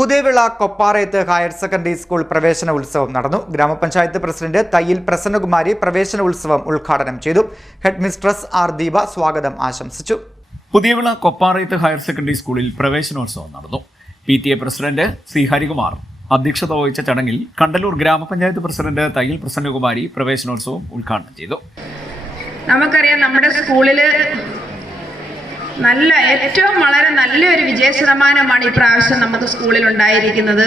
പുതിയവിള കൊപ്പാറയത്ത് higher secondary school പ്രവേശന ഉത്സവം നടന്നു. ഗ്രാമപഞ്ചായത്ത് പ്രസിഡന്റ് തയ്യിൽ പ്രസന്നകുമാരി പ്രവേശന ഉത്സവം ഉദ്ഘാടനം ചെയ്തു. ഹെഡ് മിസ്ട്രസ് ആർ ദീപ സ്വാഗതം ആശംസിച്ചു. പുതിയവിള കൊപ്പാറയത്ത് ഹയർ സെക്കൻഡറി സ്കൂളിൽ പ്രവേശനോത്സവം നടന്നു. P T A president C Harikumar അധ്യക്ഷത വഹിച്ച ചടങ്ങിൽ കണ്ടലൂർ ഗ്രാമപഞ്ചായത്ത് പ്രസിഡന്റ് തയ്യിൽ പ്രസന്നകുമാരി പ്രവേശനോത്സവം ഉദ്ഘാടനം ചെയ്തു. നമുക്കറിയാം നമ്മുടെ സ്കൂളിൽ നല്ല ഏറ്റവും വളരെ നല്ലൊരു വിജയ ശതമാനമാണ് ഈ പ്രാവശ്യം നമുക്ക് സ്കൂളിൽ ഉണ്ടായിരിക്കുന്നത്.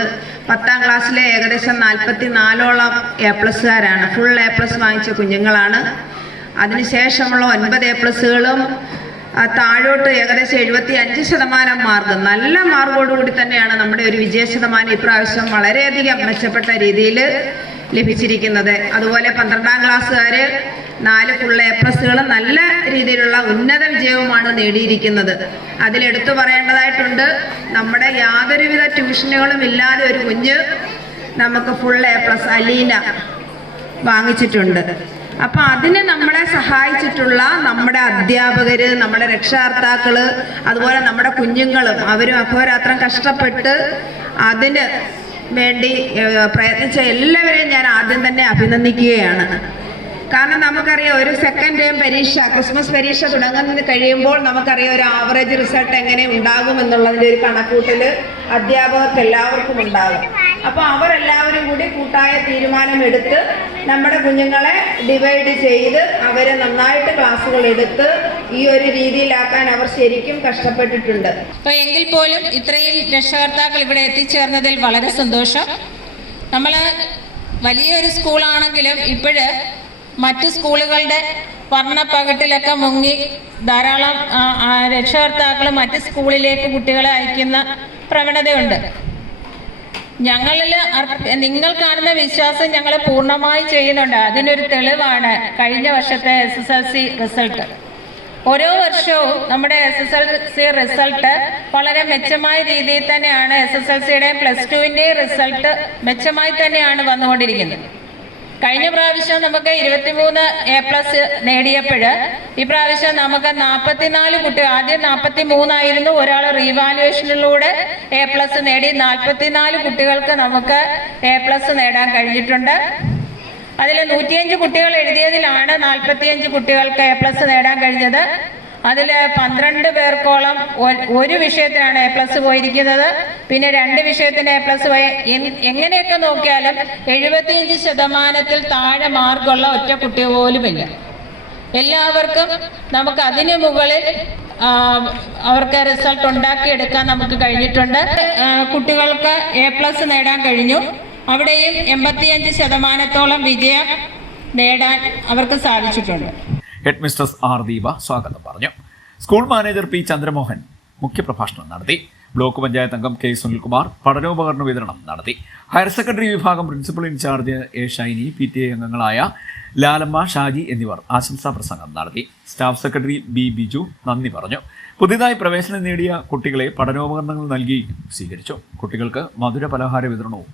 പത്താം ക്ലാസ്സിലെ ഏകദേശം നാൽപ്പത്തി നാലോളം എ പ്ലസ്സുകാരാണ് ഫുൾ എ പ്ലസ് വാങ്ങിച്ച കുഞ്ഞുങ്ങളാണ്. അതിനുശേഷമുള്ള ഒൻപത് എ പ്ലസ്സുകളും താഴോട്ട് ഏകദേശം എഴുപത്തി അഞ്ച് ശതമാനം മാർക്ക്. നല്ല മാർക്കോടുകൂടി തന്നെയാണ് നമ്മുടെ ഒരു വിജയ ശതമാനം ഇപ്രാവശ്യം വളരെയധികം മെച്ചപ്പെട്ട രീതിയിൽ ലഭിച്ചിരിക്കുന്നത്. അതുപോലെ പന്ത്രണ്ടാം ക്ലാസ്സുകാർ നാല് ഫുൾ എ പ്ലസുകളും നല്ല രീതിയിലുള്ള ഉന്നത വിജയവുമാണ് നേടിയിരിക്കുന്നത്. അതിലെടുത്തു പറയേണ്ടതായിട്ടുണ്ട് നമ്മുടെ യാതൊരുവിധ ട്യൂഷനുകളും ഇല്ലാതെ ഒരു കുഞ്ഞ് നമുക്ക് ഫുൾ എ പ്ലസ് അലീന വാങ്ങിച്ചിട്ടുണ്ട്. അപ്പൊ അതിന് നമ്മളെ സഹായിച്ചിട്ടുള്ള നമ്മുടെ അധ്യാപകര് നമ്മുടെ രക്ഷകർത്താക്കൾ അതുപോലെ നമ്മുടെ കുഞ്ഞുങ്ങളും അവരും അഹോരാത്രം കഷ്ടപ്പെട്ട് അതിന് വേണ്ടി പ്രയത്നിച്ച എല്ലാവരെയും ഞാൻ ആദ്യം തന്നെ അഭിനന്ദിക്കുകയാണ്. കാരണം നമുക്കറിയാം ഒരു സെക്കൻഡ് ടൈം പരീക്ഷ ക്രിസ്മസ് പരീക്ഷ തുടങ്ങുന്നത് കഴിയുമ്പോൾ നമുക്കറിയാം ഒരു ആവറേജ് റിസൾട്ട് എങ്ങനെ ഉണ്ടാകും എന്നുള്ളതിന്റെ ഒരു കണക്കൂട്ടൽ അധ്യാപകർക്ക് എല്ലാവർക്കും ഉണ്ടാകും. അപ്പോൾ അവരെല്ലാവരും കൂടി കൂട്ടായ തീരുമാനമെടുത്ത് നമ്മുടെ കുഞ്ഞുങ്ങളെ ഡിവൈഡ് ചെയ്ത് അവരെ നന്നായിട്ട് ക്ലാസ്സുകൾ എടുത്ത് ഈ ഒരു രീതിയിലാക്കാൻ അവർ ശരിക്കും കഷ്ടപ്പെട്ടിട്ടുണ്ട്. അപ്പോൾ എങ്കിൽ പോലും ഇത്രയും രക്ഷകർത്താക്കൾ ഇവിടെ എത്തിച്ചേർന്നതിൽ വളരെ സന്തോഷം. നമ്മൾ വലിയൊരു സ്കൂളാണെങ്കിലും ഇപ്പോഴ് മറ്റു സ്കൂളുകളുടെ വർണപ്പകട്ടിലൊക്കെ മുങ്ങി ധാരാളം രക്ഷകർത്താക്കൾ മറ്റ് സ്കൂളിലേക്ക് കുട്ടികളെ അയക്കുന്ന പ്രവണതയുണ്ട്. ഞങ്ങളിൽ നിങ്ങൾ കാണുന്ന വിശ്വാസം ഞങ്ങൾ പൂർണമായി ചെയ്യുന്നുണ്ട്. അതിനൊരു തെളിവാണ് കഴിഞ്ഞ വർഷത്തെ S S L C result ഓരോ വർഷവും നമ്മുടെ S S L C result വളരെ മെച്ചമായ രീതിയിൽ തന്നെയാണ് എസ് എസ് എൽ സിയുടെയും പ്ലസ് ടുവിന്റെയും റിസൾട്ട് മെച്ചമായി തന്നെയാണ് വന്നുകൊണ്ടിരിക്കുന്നത്. കഴിഞ്ഞ പ്രാവശ്യം നമുക്ക് ഇരുപത്തിമൂന്ന് എ പ്ലസ് നേടിയപ്പോൾ ഈ പ്രാവശ്യം നമുക്ക് നാൽപ്പത്തിനാല് കുട്ടികൾ ആദ്യം നാൽപ്പത്തി മൂന്നായിരുന്നു ഒരാൾ റീവാലുവേഷനിലൂടെ എ പ്ലസ് നേടി. നാൽപ്പത്തിനാല് കുട്ടികൾക്ക് നമുക്ക് എ പ്ലസ് നേടാൻ കഴിഞ്ഞിട്ടുണ്ട്. അതിൽ നൂറ്റിയഞ്ച് കുട്ടികൾ എഴുതിയതിലാണ് നാൽപ്പത്തിയഞ്ച് കുട്ടികൾക്ക് എ പ്ലസ് നേടാൻ കഴിഞ്ഞത്. അതിൽ പന്ത്രണ്ട് പേർക്കോളം ഒരു വിഷയത്തിനാണ് എ പ്ലസ് പോയിരിക്കുന്നത്. പിന്നെ രണ്ട് വിഷയത്തിന് എ പ്ലസ് പോയ എങ്ങനെയൊക്കെ നോക്കിയാലും എഴുപത്തിയഞ്ച് ശതമാനത്തിൽ താഴെ മാർക്കുള്ള ഒറ്റ കുട്ടി പോലുമില്ല. എല്ലാവർക്കും നമുക്ക് അതിന് മുകളിൽ അവർക്ക് റിസൾട്ട് ഉണ്ടാക്കിയെടുക്കാൻ നമുക്ക് കഴിഞ്ഞിട്ടുണ്ട്. കുട്ടികൾക്ക് എ പ്ലസ് നേടാൻ കഴിഞ്ഞു. അവിടെയും എൺപത്തിയഞ്ച് ശതമാനത്തോളം വിജയം നേടാൻ അവർക്ക് സാധിച്ചിട്ടുണ്ട്. ഹെഡ് മിസ്ട്രസ് ആർ ദീപ സ്വാഗതം പറഞ്ഞു. സ്കൂൾ മാനേജർ പി ചന്ദ്രമോഹൻ മുഖ്യപ്രഭാഷണം നടത്തി. ബ്ലോക്ക് പഞ്ചായത്ത് അംഗം കെ സുനിൽകുമാർ പഠനോപകരണ വിതരണം നടത്തി. ഹയർ സെക്കൻഡറി വിഭാഗം principal incharge A Shiny P T A അംഗങ്ങളായ ലാലമ്മ ഷാജി എന്നിവർ ആശംസാ പ്രസംഗം നടത്തി. സ്റ്റാഫ് സെക്രട്ടറി ബി ബിജു നന്ദി പറഞ്ഞു. പുതിയതായി പ്രവേശനം നേടിയ കുട്ടികളെ പഠനോപകരണങ്ങൾ നൽകി സ്വീകരിച്ചു. കുട്ടികൾക്ക് മധുര പലഹാര വിതരണവും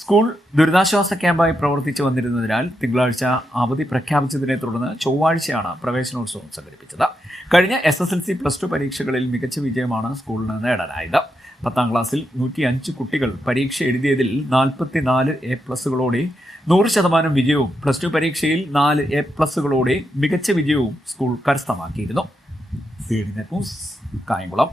സ്കൂൾ ദുരിതാശ്വാസ ക്യാമ്പായി പ്രവർത്തിച്ചു വന്നിരുന്നതിനാൽ തിങ്കളാഴ്ച അവധി പ്രഖ്യാപിച്ചതിനെ തുടർന്ന് ചൊവ്വാഴ്ചയാണ് പ്രവേശനോത്സവം സംഘടിപ്പിച്ചത്. കഴിഞ്ഞ S S L C plus two പരീക്ഷകളിൽ മികച്ച വിജയമാണ് സ്കൂളിന് നേടാനായത്. പത്താം ക്ലാസ്സിൽ നൂറ്റി അഞ്ച് കുട്ടികൾ പരീക്ഷ എഴുതിയതിൽ നാൽപ്പത്തിനാല് എ പ്ലസുകളോടെ നൂറ് ശതമാനം വിജയവും പ്ലസ് ടു പരീക്ഷയിൽ നാല് എ പ്ലസുകളോടെ മികച്ച വിജയവും സ്കൂൾ കരസ്ഥമാക്കിയിരുന്നു. കായംകുളം.